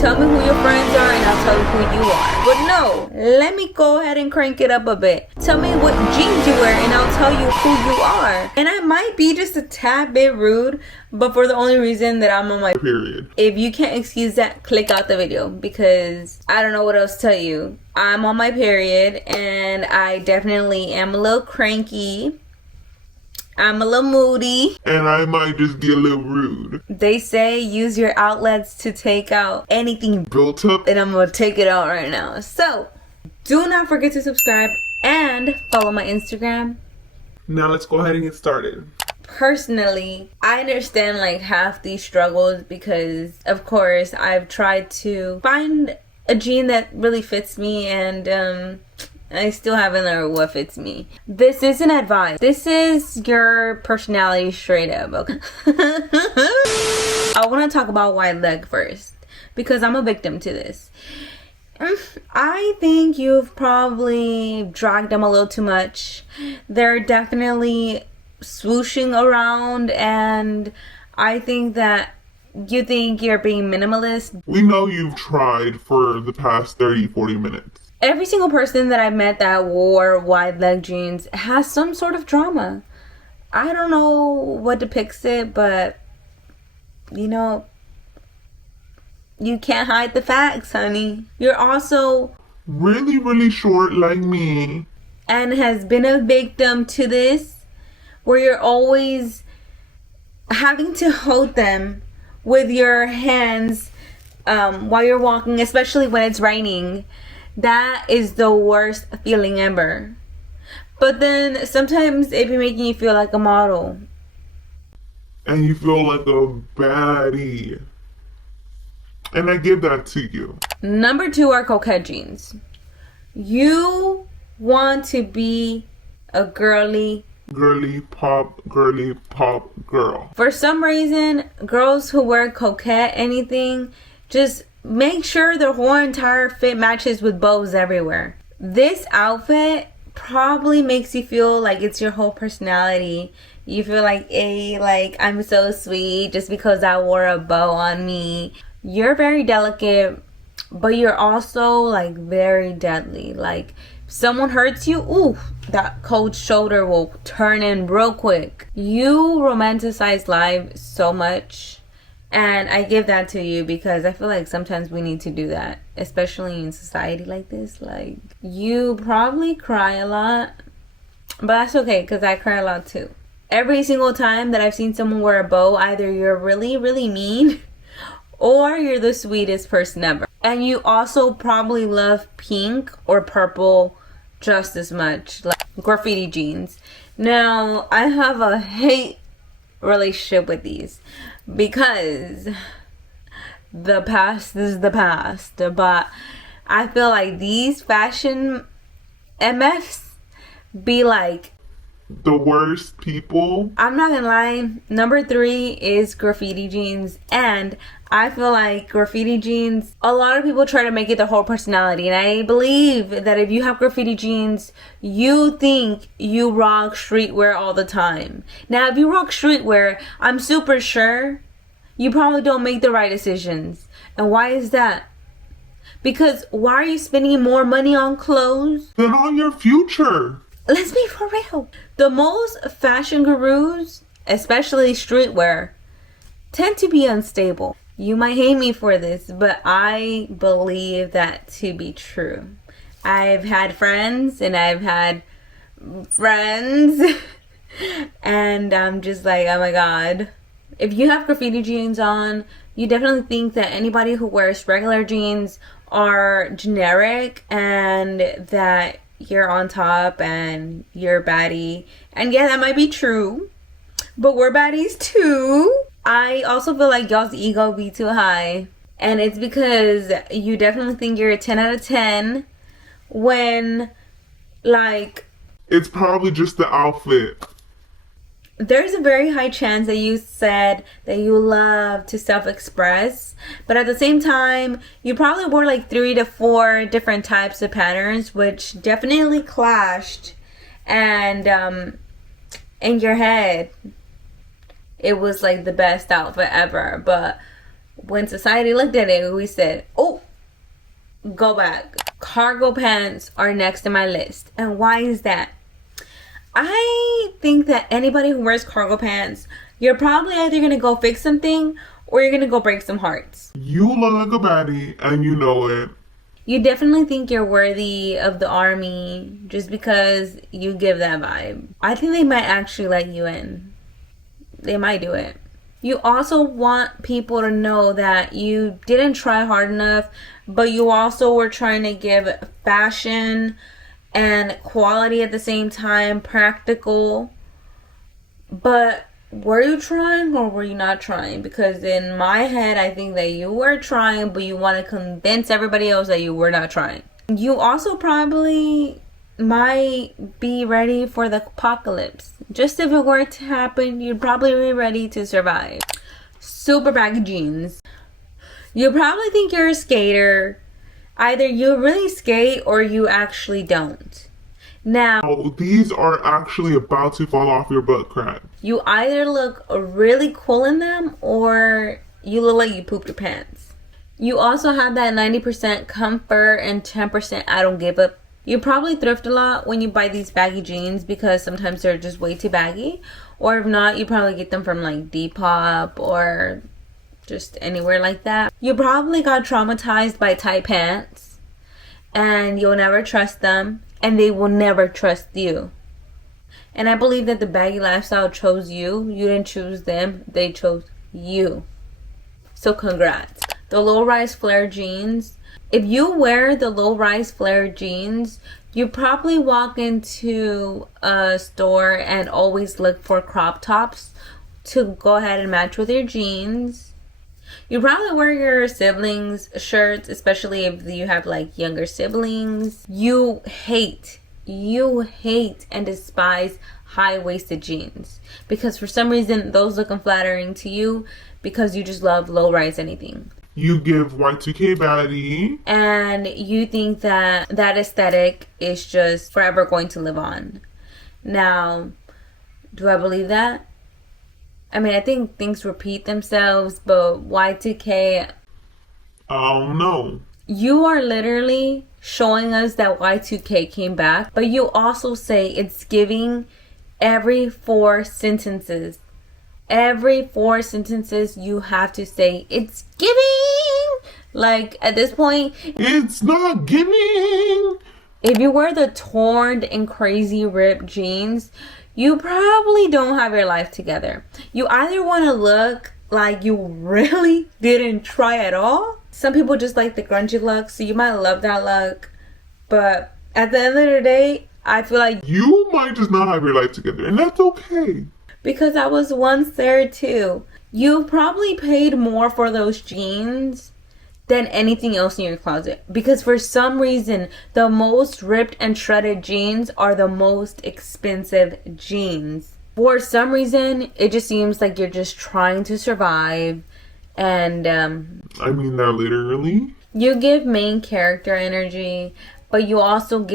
Tell me who your friends are and I'll tell you who you are. But no, let me go ahead and crank it up a bit. Tell me what jeans you wear and I'll tell you who you are. And I might be just a tad bit rude, but for the only reason that I'm on my period. If you can't excuse that, click out the video because I don't know what else to tell you. I'm on my period and I definitely am a little cranky. I'm a little moody. And I might just be a little rude. They say use your outlets to take out anything built up. And I'm going to take it out right now. So, do not forget to subscribe and follow my Instagram. Now let's go ahead and get started. Personally, I understand like half these struggles because, of course, I've tried to find a jean that really fits me and I still haven't learned what fits me. This isn't advice. This is your personality straight up, okay? I want to talk about wide leg first because I'm a victim to this. I think you've probably dragged them a little too much. They're definitely swooshing around and I think that you think you're being minimalist. We know you've tried for the past 30-40 minutes. Every single person that I met that wore wide leg jeans has some sort of drama. I don't know what depicts it, but you know, you can't hide the facts, honey. You're also really short like me and has been a victim to this where you're always having to hold them with your hands while you're walking, especially when it's raining. That is the worst feeling ever. But then sometimes it be making you feel like a model. And you feel like a baddie. And I give that to you. Number 2 are coquette jeans. You want to be a girly pop girl. For some reason, girls who wear coquette anything just make sure the whole entire fit matches with bows everywhere. This outfit probably makes you feel like it's your whole personality. You feel like, hey, like I'm so sweet just because I wore a bow on me. You're very delicate, but you're also like very deadly. Like if someone hurts you, ooh, that cold shoulder will turn in real quick. You romanticize life so much. And I give that to you because I feel like sometimes we need to do that, especially in society like this. Like, you probably cry a lot, but that's okay because I cry a lot too. Every single time that I've seen someone wear a bow, either you're really mean or you're the sweetest person ever. And you also probably love pink or purple just as much, like graffiti jeans. Now, I have a hate relationship with these because the past is the past, but I feel like these fashion MFs be like the worst people. I'm not gonna lie, number 3 is graffiti jeans, and I feel like graffiti jeans, a lot of people try to make it their whole personality, and I believe that if you have graffiti jeans, you think you rock streetwear all the time. Now, if you rock streetwear, I'm super sure you probably don't make the right decisions. And why is that? Because why are you spending more money on clothes than on your future? Let's be for real. The most fashion gurus, especially streetwear, tend to be unstable. You might hate me for this, but I believe that to be true. I've had friends and I've had friends and I'm just like, oh my god. If you have graffiti jeans on, you definitely think that anybody who wears regular jeans are generic and that you're on top and you're baddie. And yeah, that might be true, but we're baddies too. I also feel like y'all's ego be too high, and it's because you definitely think you're a 10 out of 10 when like it's probably just the outfit. There's a very high chance that you said that you love to self-express, but at the same time, you probably wore like 3 to 4 different types of patterns, which definitely clashed. And in your head, it was like the best outfit ever. But when society looked at it, we said, oh, go back. Cargo pants are next in my list. And why is that? I think that anybody who wears cargo pants, you're probably either going to go fix something or you're going to go break some hearts. You look like a baddie and you know it. You definitely think you're worthy of the army just because you give that vibe. I think they might actually let you in. They might do it. You also want people to know that you didn't try hard enough, but you also were trying to give fashion and quality at the same time, practical. But were you trying or were you not trying? Because in my head, I think that you were trying, but you want to convince everybody else that you were not trying. You also probably might be ready for the apocalypse. Just if it were to happen, you'd probably be ready to survive. Super baggy jeans. You probably think you're a skater. Either you really skate or you actually don't. Now, these are actually about to fall off your butt crack. You either look really cool in them or you look like you pooped your pants. You also have that 90% comfort and 10% I don't give up. You probably thrift a lot when you buy these baggy jeans because sometimes they're just way too baggy. Or if not, you probably get them from like Depop or just anywhere like that. You probably got traumatized by tight pants and you'll never trust them and they will never trust you. And I believe that the baggy lifestyle chose you. You didn't choose them. They chose you. So congrats. The low-rise flare jeans. If you wear the low-rise flare jeans, you probably walk into a store and always look for crop tops to go ahead and match with your jeans. You probably wear your siblings' shirts, especially if you have like younger siblings. You hate and despise high-waisted jeans because for some reason those look unflattering to you because you just love low-rise anything. You give Y2K baddie. And you think that that aesthetic is just forever going to live on. Now, do I believe that? I mean, I think things repeat themselves, but Y2K... Oh, no. You are literally showing us that Y2K came back, but you also say it's giving every 4 sentences. Every 4 sentences you have to say it's giving. Like at this point, it's not giving. If you wear the torn and crazy ripped jeans, you probably don't have your life together. You either want to look like you really didn't try at all. Some people just like the grungy look, so you might love that look. But at the end of the day, I feel like you might just not have your life together, and that's okay. Because I was once there too. You probably paid more for those jeans than anything else in your closet. Because for some reason, the most ripped and shredded jeans are the most expensive jeans. For some reason, it just seems like you're just trying to survive. And, I mean that literally. You give main character energy, but you also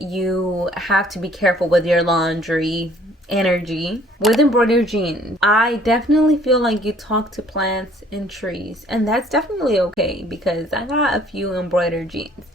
you have to be careful with your laundry energy. With embroidered jeans, I definitely feel like you talk to plants and trees, and that's definitely okay because I got a few embroidered jeans.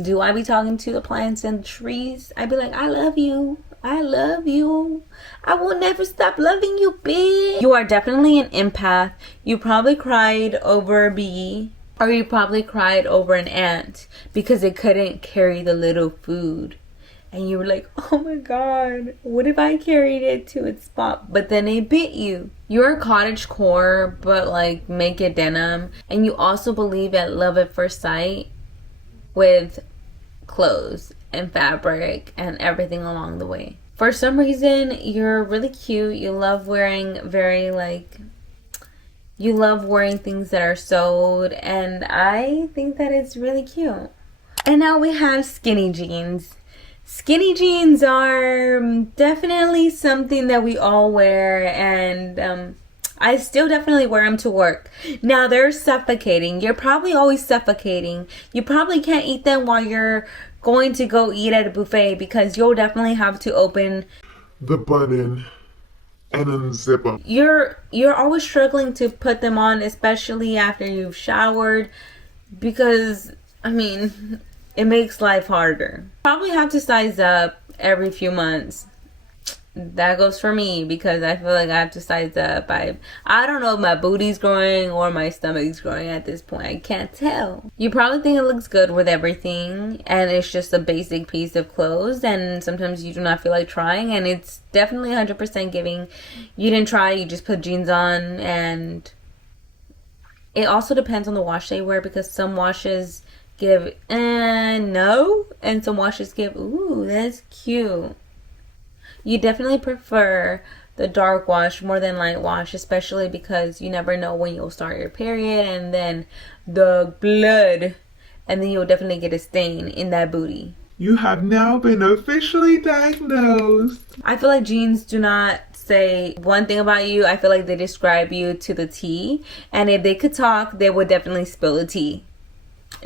Do I be talking to the plants and the trees? I be like, I love you, I love you, I will never stop loving you, bitch. You are definitely an empath. You probably cried over a bee, or you probably cried over an ant because it couldn't carry the little food. And you were like, oh my God, what if I carried it to its spot? But then it bit you. You're a cottagecore, but like make it denim. And you also believe at love at first sight with clothes and fabric and everything along the way. For some reason, you're really cute. You love wearing you love wearing things that are sewed. And I think that it's really cute. And now we have skinny jeans. Skinny jeans are definitely something that we all wear, and I still definitely wear them to work. Now, they're suffocating. You're probably always suffocating. You probably can't eat them while you're going to go eat at a buffet because you'll definitely have to open the button and unzip them. You're always struggling to put them on, especially after you've showered, because I mean, it makes life harder. Probably have to size up every few months. That goes for me because I feel like I have to size up. I don't know if my booty's growing or my stomach's growing at this point. I can't tell. You probably think it looks good with everything and it's just a basic piece of clothes, and sometimes you do not feel like trying, and it's definitely 100% giving. You didn't try, you just put jeans on. And it also depends on the wash they wear, because some washes give no, and some washes give ooh, that's cute. You definitely prefer the dark wash more than light wash, especially because you never know when you'll start your period and then the blood, and then you'll definitely get a stain in that booty. You have now been officially diagnosed. I feel like jeans do not say one thing about you. I feel like they describe you to the T, and if they could talk, they would definitely spill the tea.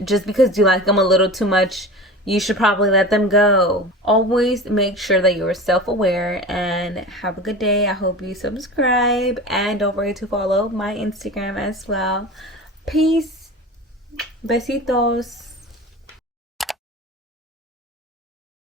Just because you like them a little too much, you should probably let them go. Always make sure that you're self-aware, and have a good day. I hope you subscribe, and don't forget to follow my Instagram as well. Peace. Besitos.